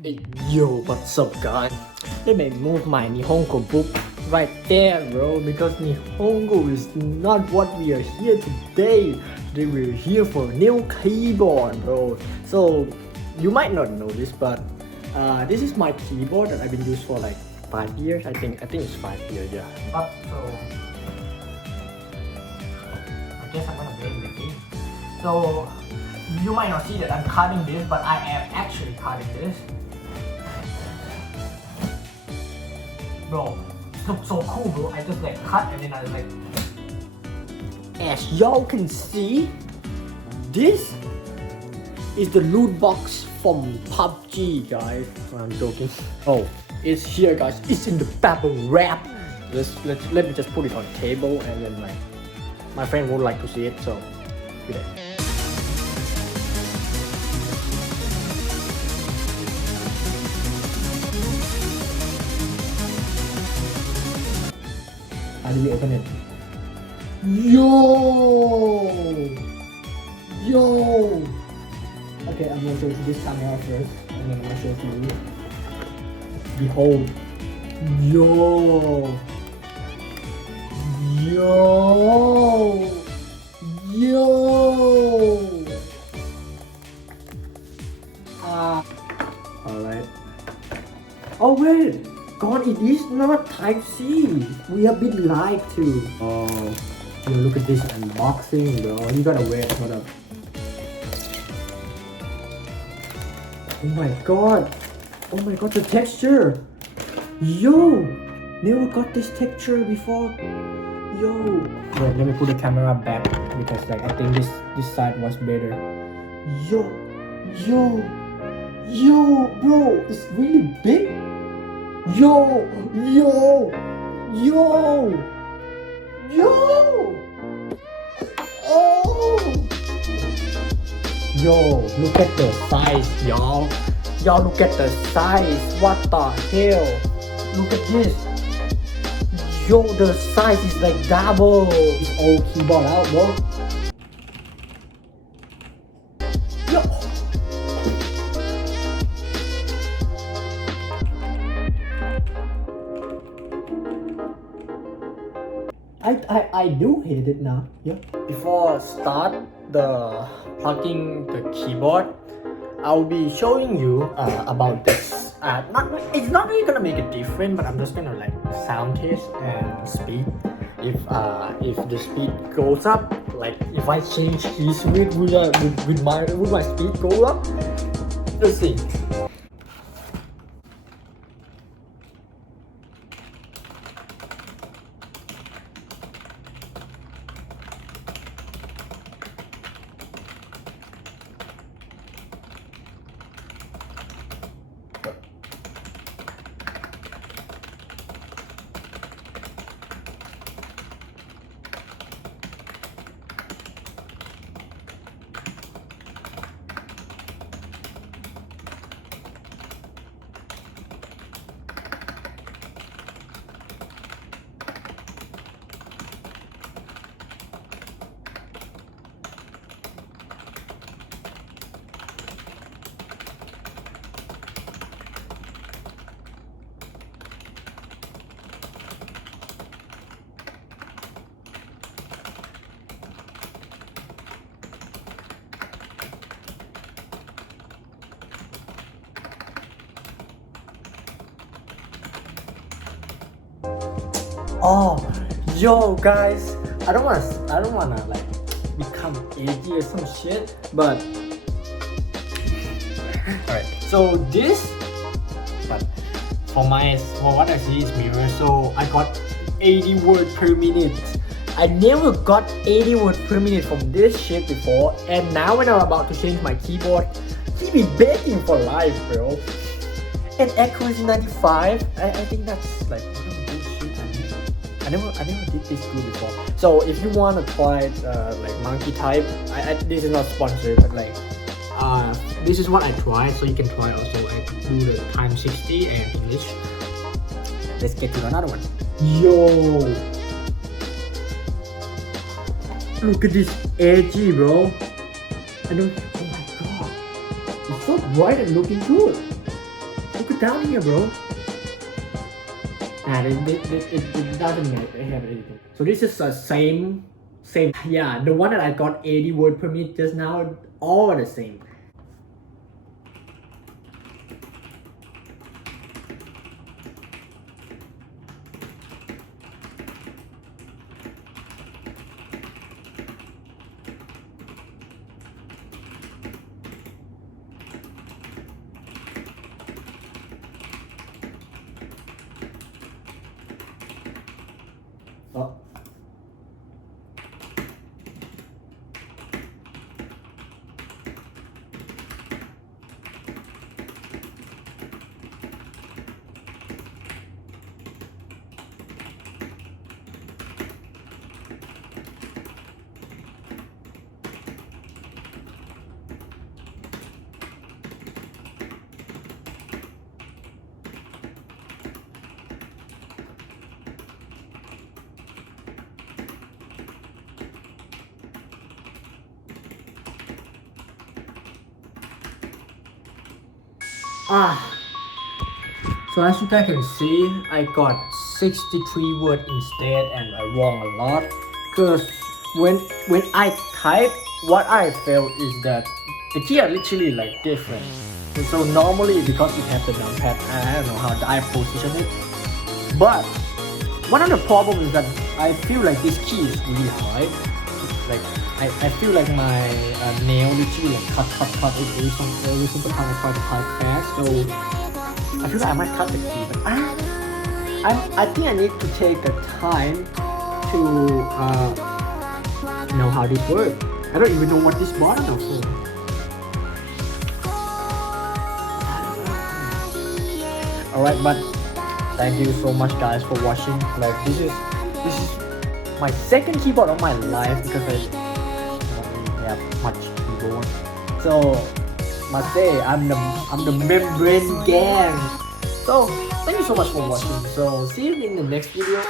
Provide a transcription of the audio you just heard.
Hey, yo, what's up, guys? Let me move my Nihongo book right there, bro, because Nihongo is not what we are here today. They were here for new keyboard, bro. So you might not know this, but this is my keyboard that I've been using for like 5 years. I think it's 5 years, yeah. But so I guess I'm gonna break it again. So you might not see that I'm cutting this, but I am actually cutting this. Bro, it looks so cool, bro. I just like cut and then I like. As y'all can see, this is the loot box from PUBG, guys. I'm joking. Oh, it's here, guys. It's in the bubble wrap. Let me just put it on the table, and then my friend would like to see it, so here. How do we open it? Yo! Okay, I'm gonna show you this camera first, and then I'm gonna show it to you. Behold. Yo! Alright. Oh wait! God, it is not Type C. We have been lied to. Oh, yo, look at this unboxing, bro. You gotta wear it. Hold up. Oh my god. Oh my god, the texture. Yo, never got this texture before. Yo. Wait, let me put the camera back because like I think this side was better. Yo, bro, it's really big. Yo! Oh! Yo, look at the size, y'all. Y'all look at the size. What the hell? Look at this. Yo, the size is like double. This old keyboard out, bro. Yo! I do hate it now. Yeah. Before start the plugging the keyboard, I'll be showing you about this. It's not really gonna make a difference, but I'm just gonna like sound test and speed. If the speed goes up, like if I change key speed, would my speed go up? Let's see. Oh, yo guys, I don't wanna like become edgy or some shit, but alright. So this, but for what I see is mirror. So I got 80 words per minute. I never got 80 words per minute from this shit before, and now when I'm about to change my keyboard, he be begging for life, bro. And accuracy 95. I think that's like. I never did this good before. So if you wanna try like monkey type, this is not sponsored, but like this is what I tried. So you can try also. I do the time 60 and English. Let's get to another one. Yo, look at this edgy, bro. Oh my god, it's so bright and looking good. Look it down here, bro. And it doesn't have anything. So this is the same. Yeah, the one that I got 80 word per minute just now, all are the same. Oh. So as you guys can see, I got 63 words instead, and I wrong a lot. Because when I type, what I felt is that the key are literally like different. And so normally because it has the numpad, I don't know how I position it. But one of the problems is that I feel like this key is really hard. Like I feel like my nail literally like cut every single time I try to type fast. So I feel like I might cut the key, but I think I need to take the time to know how this works. I don't even know what this button is for. Alright, but thank you so much guys for watching. Like this is my second keyboard of my life because I don't have much keyboard. So must say I'm the membrane gang. So thank you so much for watching. So see you in the next video.